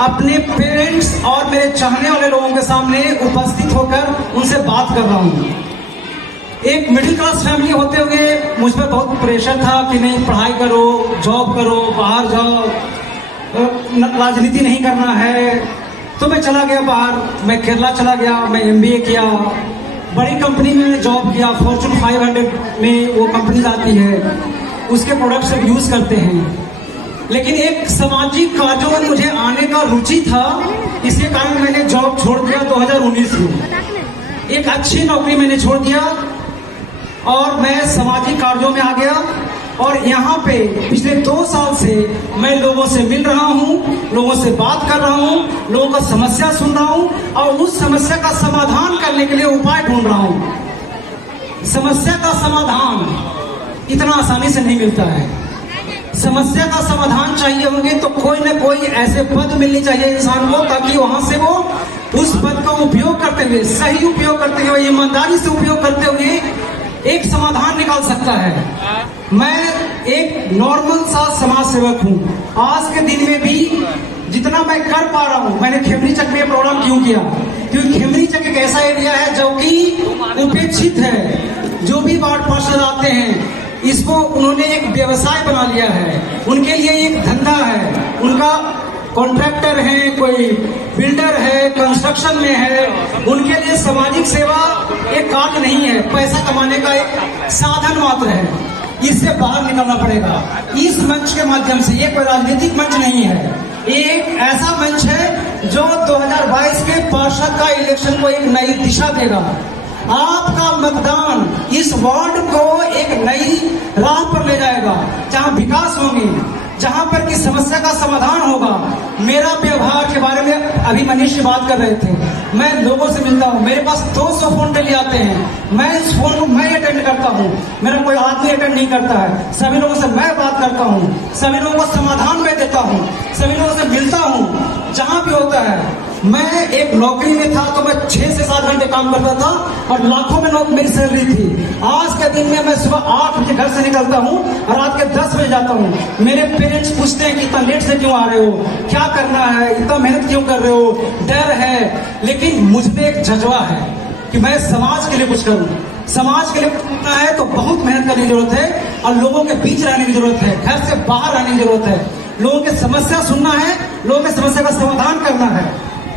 अपने पेरेंट्स और मेरे चाहने वाले लोगों के सामने उपस्थित होकर उनसे बात कर रहा हूँ। एक मिडिल क्लास फैमिली होते हुए मुझ पर बहुत प्रेशर था कि नहीं, पढ़ाई करो, जॉब करो, बाहर जाओ, राजनीति नहीं करना है। तो मैं चला गया बाहर, मैं केरला चला गया, मैं MBA किया, बड़ी कंपनी में जॉब किया, फॉर्चून 500 में वो कंपनी आती है, उसके प्रोडक्ट्स यूज करते हैं। लेकिन एक सामाजिक कार्यों में मुझे आने का रुचि था, इसके कारण मैंने जॉब छोड़ दिया 2019 में। एक अच्छी नौकरी मैंने छोड़ दिया और मैं सामाजिक कार्यों में आ गया। और यहाँ पे पिछले 2 साल से मैं लोगों से मिल रहा हूँ, लोगों से बात कर रहा हूँ, लोगों का समस्या सुन रहा हूँ, और उस समस्या का समाधान करने के लिए उपाय ढूंढ रहा हूँ। समस्या का समाधान इतना आसानी से नहीं मिलता है। समस्या का समाधान चाहिए होंगे तो कोई न कोई ऐसे पद मिलनी चाहिए इंसान को, ताकि वहां से वो उस पद का उपयोग करते हुए, सही उपयोग करते हुए, ईमानदारी से उपयोग करते हुए एक समाधान निकाल सकता है। मैं एक नॉर्मल सा समाज सेवक हूँ। आज के दिन में भी जितना मैं कर पा रहा हूँ, मैंने खेमरी चक में प्रोग्राम क्यों किया, क्योंकि खेमरी चक एक ऐसा एरिया है जो कि उपेक्षित है। जो भी वार्ड पार्षद आते हैं, इसको उन्होंने एक व्यवसाय बना लिया है, उनके लिए एक धंधा है, उनका कॉन्ट्रैक्टर हैं, कोई बिल्डर है, कंस्ट्रक्शन में है, उनके लिए सामाजिक सेवा एक कार्य नहीं है, पैसा कमाने का एक साधन मात्र है। इससे बाहर निकलना पड़ेगा। इस मंच के माध्यम से, ये कोई राजनीतिक मंच नहीं है, एक ऐसा मंच है जो 2022 के पार्षद का इलेक्शन को एक नई दिशा देगा। आपका मतदान इस वार्ड को एक नई राह पर ले जाएगा, जहां विकास होंगे, जहां पर की समस्या का समाधान होगा। मेरा व्यवहार के बारे में अभी मनीष से बात कर रहे थे। मैं लोगों से मिलता हूं, मेरे पास 200 फोन डेली आते हैं, मैं इस फोन को मैं अटेंड करता हूं, मेरा कोई आदमी अटेंड नहीं करता है। सभी लोगों से मैं बात करता हूं, सभी लोगों को समाधान मैं देता हूं, सभी लोगों से मिलता हूं, जहां भी होता है। मैं एक नौकरी में था तो मैं 6 से 7 घंटे काम करता था और लाखों में मेरी सैलरी थी। आज के दिन में मैं सुबह 8 बजे घर से निकलता हूँ और रात के 10 बजे जाता हूँ। मेरे पेरेंट्स पूछते हैं कि इतना लेट से क्यों आ रहे हो, क्या करना है, इतना मेहनत क्यों कर रहे हो, डर है। लेकिन मुझ में एक जज्बा है कि मैं समाज के लिए कुछ करूँ। समाज के लिए करना है तो बहुत मेहनत करने की जरूरत है और लोगों के बीच रहने की जरूरत है, घर से बाहर रहने की जरूरत है, लोगों की समस्या सुनना है, लोगों की समस्या का समाधान करना है।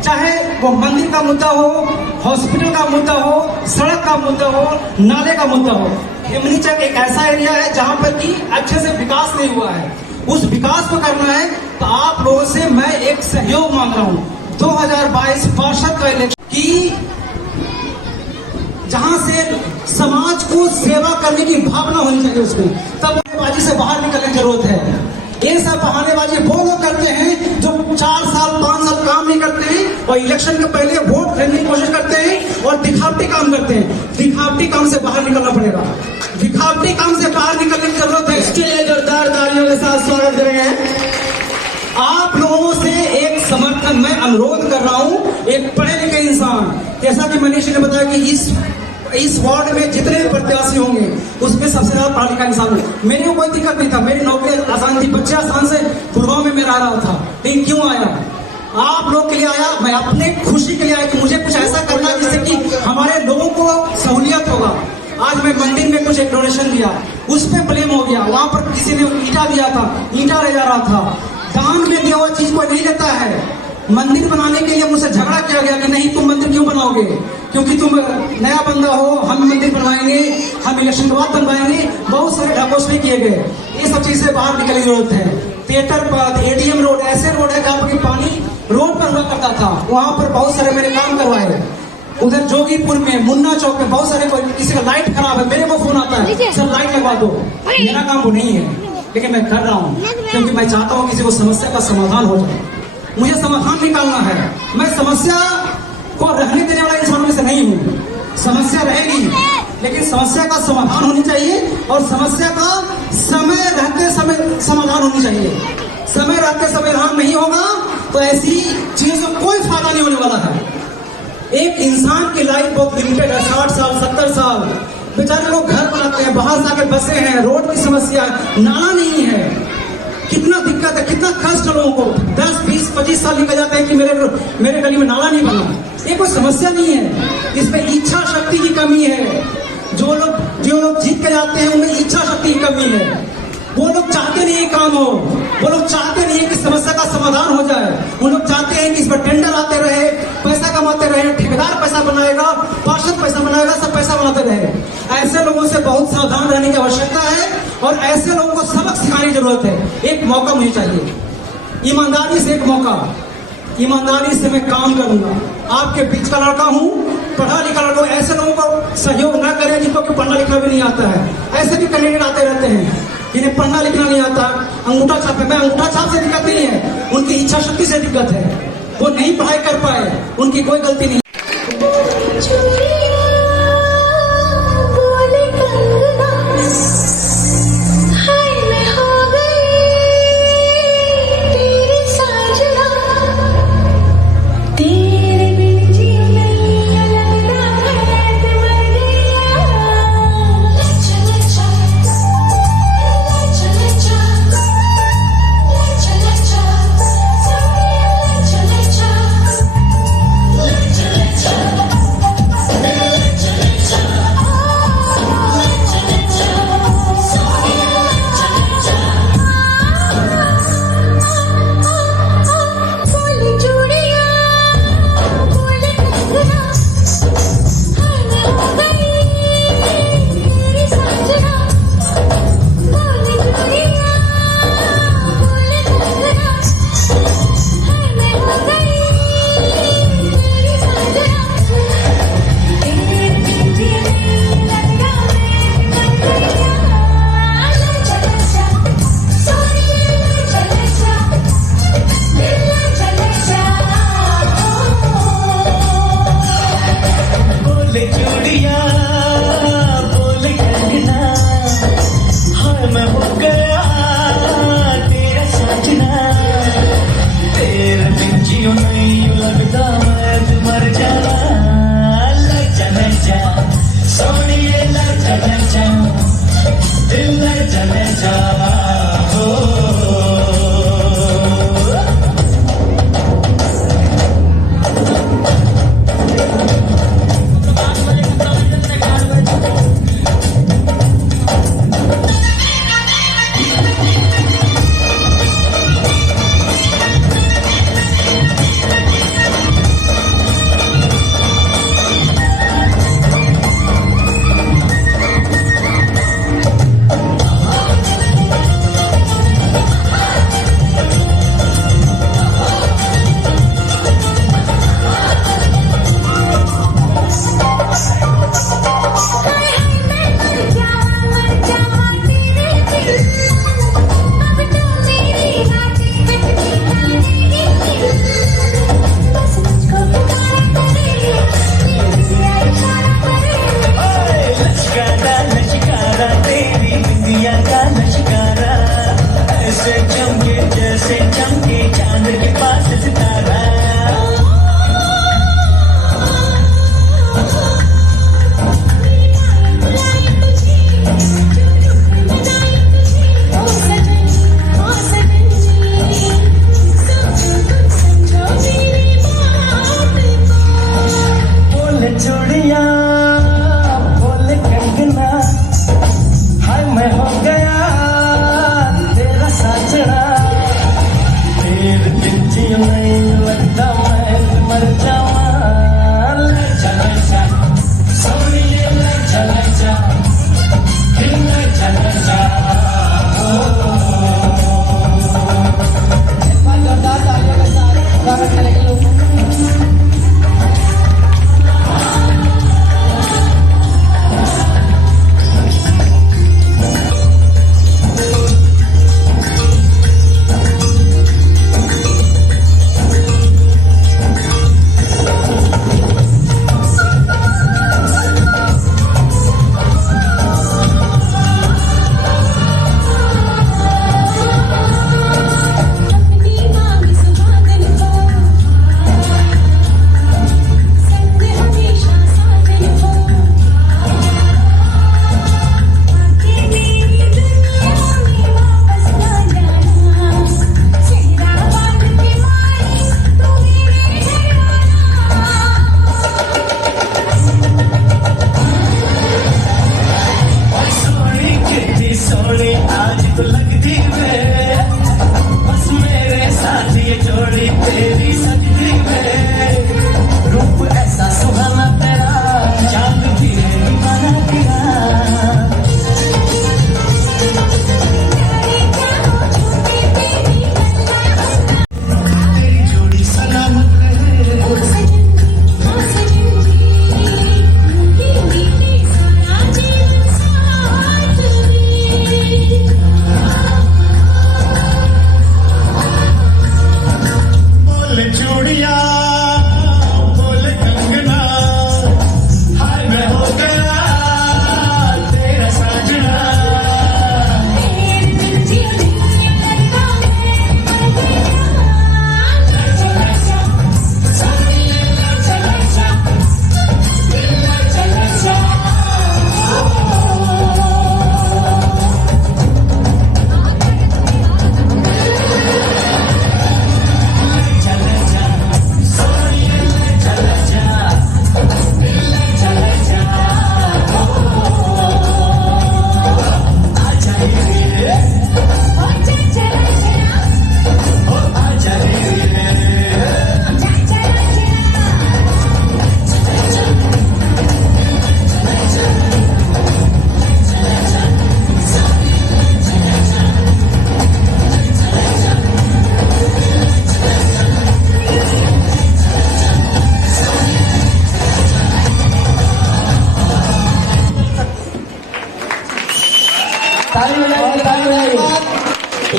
चाहे वो मंदिर का मुद्दा हो, हॉस्पिटल का मुद्दा हो, सड़क का मुद्दा हो, नाले का मुद्दा हो। हिमनी चक एक ऐसा एरिया है जहां पर कि अच्छे से विकास नहीं हुआ है। उस विकास को करना है तो आप लोगों से मैं एक सहयोग मांग रहा हूं। 2022 पार्षद का इलेक्शन की जहां से समाज को सेवा करने की भावना होनी चाहिए, उसमें तब बहानेबाजी से बाहर निकलने की जरूरत है। ये सब बहानेबाजी वो लोग करते हैं जो 4 साल 5 साल काम नहीं करते हैं और इलेक्शन के पहले वोट खरीदने की कोशिश करते हैं और दिखावटी काम करते हैं। दिखावटी काम से बाहर निकलना पड़ेगा, दिखावटी काम से बाहर निकलने की जरूरत है। इसके लिए जोरदार तालियों के साथ स्वागत करेंगे। आप लोगों से एक समर्थन मैं अनुरोध कर रहा हूं, एक पढ़े लिखे इंसान, जैसा कि मनीष ने बताया कि इस वार्ड में जितने भी प्रत्याशी होंगे उसमें सबसे ज्यादा पढ़ा लिखा इंसान हूँ। मेरे को कोई दिक्कत नहीं था, मेरी नौकरी आसान थी, बच्चे आसान से गुड़गांव में मैं रह रहा था। लेकिन क्यों आया? आप लोग के लिए आया, मैं अपने खुशी के लिए आया कि मुझे कुछ ऐसा करना है जिससे कि हमारे लोगों को सहूलियत होगा। आज मैं मंदिर में कुछ एक डोनेशन दिया, उस पर ब्लेम हो गया, वहां पर किसी ने ईंटा दिया था, ईंटा ले जा रहा था। दान में दिया हुआ चीज कोई नहीं लेता है। मंदिर बनाने के लिए मुझसे झगड़ा किया गया कि नहीं तुम मंदिर क्यों बनाओगे, क्योंकि तुम नया बंदा हो, हम मंदिर बनवाएंगे, हम इलेक्शन के बाद बनवाएंगे। बहुत सारे ढकोसले किए गए। ये सब चीज से बाहर निकलने की जरूरत है। थिएटर पर एडीएम रोड ऐसे रोड है जहाँ पर पानी रोड पर हुआ करता था, वहां पर बहुत सारे मेरे काम करवाए। उधर जोगीपुर में मुन्ना चौक में बहुत सारे, किसी का लाइट खराब है, मेरे को फोन आता है सर लाइट लगवा दो। मेरा काम वो नहीं है, लेकिन मैं कर रहा हूँ क्योंकि मैं चाहता हूँ किसी को समस्या का समाधान हो जाए। मुझे समाधान निकालना है। मैं समस्या को रहने देने वाला इंसान में से नहीं हूँ। समस्या रहेगी लेकिन समस्या का समाधान होनी चाहिए और समस्या का समय रहते समय समाधान होनी चाहिए। समय रहते समाधान नहीं होगा तो ऐसी चीजों से कोई फायदा नहीं होने वाला है। एक इंसान की लाइफ बहुत लिमिटेड है, 60 साल 70 साल। बेचारे लोग घर बनाते हैं, बाहर जाके बसे हैं, रोड की समस्या, नाला नहीं है, कितना दिक्कत है, कितना कष्ट लोगों को। 10, 20, 25 साल निकल जाते हैं कि मेरे गली में नाला नहीं बना। ये कोई समस्या नहीं है, इसमें इच्छा शक्ति की कमी है। जो लोग जीत के जाते हैं उनमें इच्छा शक्ति की कमी है। वो लोग चाहते नहीं है काम हो, वो लोग चाहते नहीं है कि समस्या का समाधान हो जाए। वो लोग चाहते हैं कि इस पर टेंडर आते रहे, पैसा कमाते रहे, ठेकेदार पैसा बनाएगा, पार्षद पैसा बनाएगा, सब पैसा बनाते रहे। ऐसे लोगों से बहुत सावधान रहने की आवश्यकता है और ऐसे लोगों को सबक सिखाने की जरूरत है। एक मौका मुझे चाहिए, ईमानदारी से एक मौका, ईमानदारी से मैं काम करूंगा। आपके बीच का लड़का हूँ, पढ़ा लिखा लड़का। ऐसे लोगों को सहयोग न करें जिनको पढ़ना लिखना भी नहीं आता है। ऐसे भी कैंडिडेट आते रहते हैं जिन्हें पढ़ना लिखना नहीं आता, अंगूठा छाप है। मैं अंगूठा छाप से दिक्कत नहीं है, उनकी इच्छा शक्ति से दिक्कत है। वो नहीं पढ़ाई कर पाए, उनकी कोई गलती नहीं। जा हो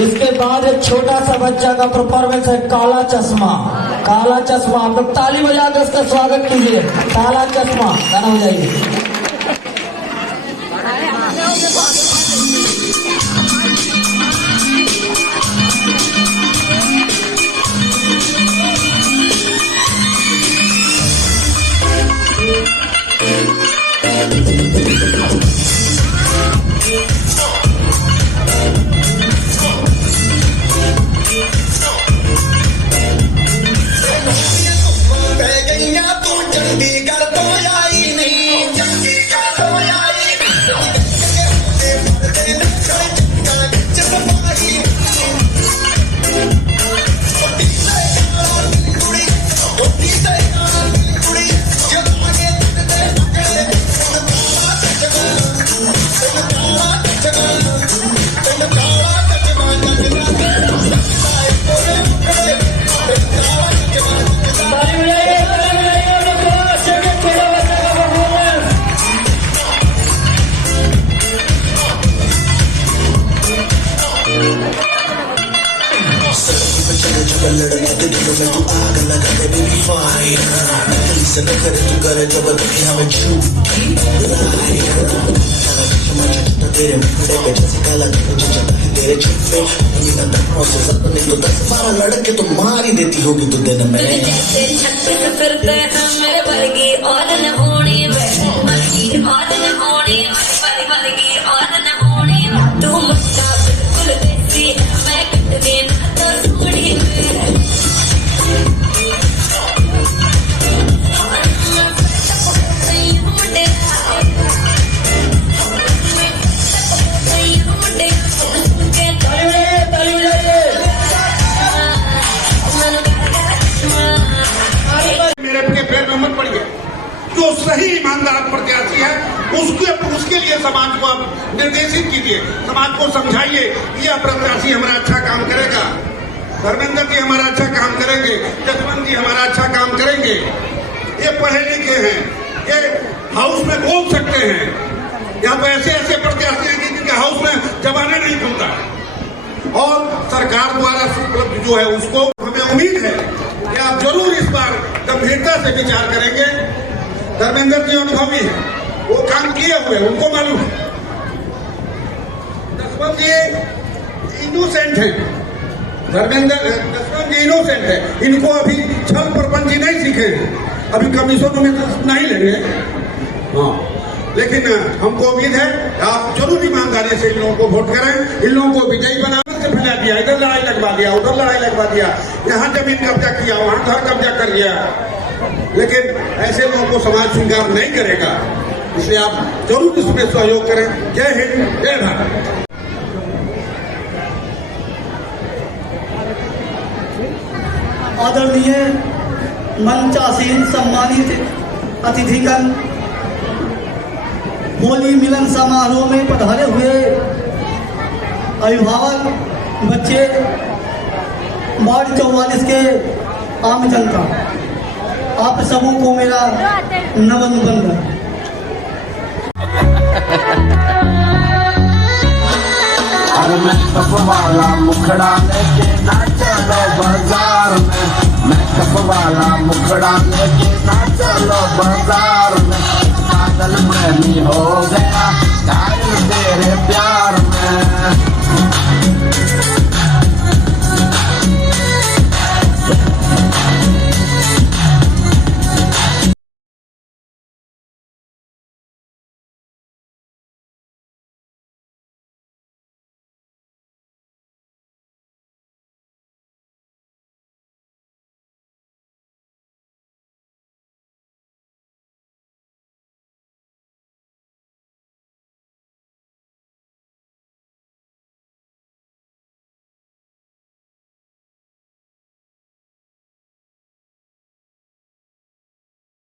इसके बाद एक छोटा सा बच्चा का परफॉर्मेंस है काला चश्मा। काला चश्मा, आप लोग ताली बजा के उसका स्वागत कीजिए। काला चश्मा गाना बजाइए। तेरे मुंडे पे जैसे काला तेरे छुपे अपने तो 10-12 लड़के तो मार ही देती होगी तू दिन में छत पे फिरते हैं मेरे वर्गी और न होनी वर्गी और न होनी वर्गी और न होनी तू मुझका बिल्कुल देसी मैं कितनी ना तो सोनी जो सही ईमानदार प्रत्याशी है उसके लिए समाज को आप निर्देशित कीजिए, समाज को समझाइए यह प्रत्याशी हमारा अच्छा काम करेगा, धर्मेंद्र जी हमारा अच्छा काम करेंगे, जसवंत जी हमारा अच्छा काम करेंगे, ये पढ़े लिखे हैं, ये हाउस में बोल सकते हैं। यहाँ तो ऐसे ऐसे प्रत्याशी हैं जिनके हाउस में जमाने नहीं खुलता और सरकार द्वारा उपलब्ध जो है उसको हमें उम्मीद है कि आप जरूर इस बार गंभीरता से विचार करेंगे। धर्मेंद्र जी अनुभवी है, वो काम किए हुए उनको मालूम है। जसवंत जी इनोसेंट है, जसवंत जी इनोसेंट है, इनको अभी छल प्रपंच नहीं सीखे हैं, अभी कमीशन में नहीं लेंगे। हाँ, लेकिन हमको उम्मीद है आप जरूर ईमानदारी से इन लोगों को वोट करें, इन लोगों को विजयी बनाने से फैला दिया, इधर लड़ाई लगवा दिया, उधर लड़ाई लगवा दिया, यहाँ जमीन कब्जा किया, वहाँ घर कब्जा कर लिया, लेकिन ऐसे लोगों को समाज स्वीकार नहीं करेगा। इसलिए आप जरूर इसमें सहयोग करें। जय हिंद, जय भारत। आदरणीय मंचासीन सम्मानित अतिथिगण, होली मिलन समारोह में पधारे हुए अभिभावक, बच्चे, वार्ड 44 के आम जनता, आप सबों को मेरा नमन बंदन। अरे मैं कप वाला मुखड़ा लेके ना चलो बाजार में, मैं कप वाला मुखड़ा लेके ना चलो बाजार में, पागल प्रेमी हो गया तेरे प्यार में।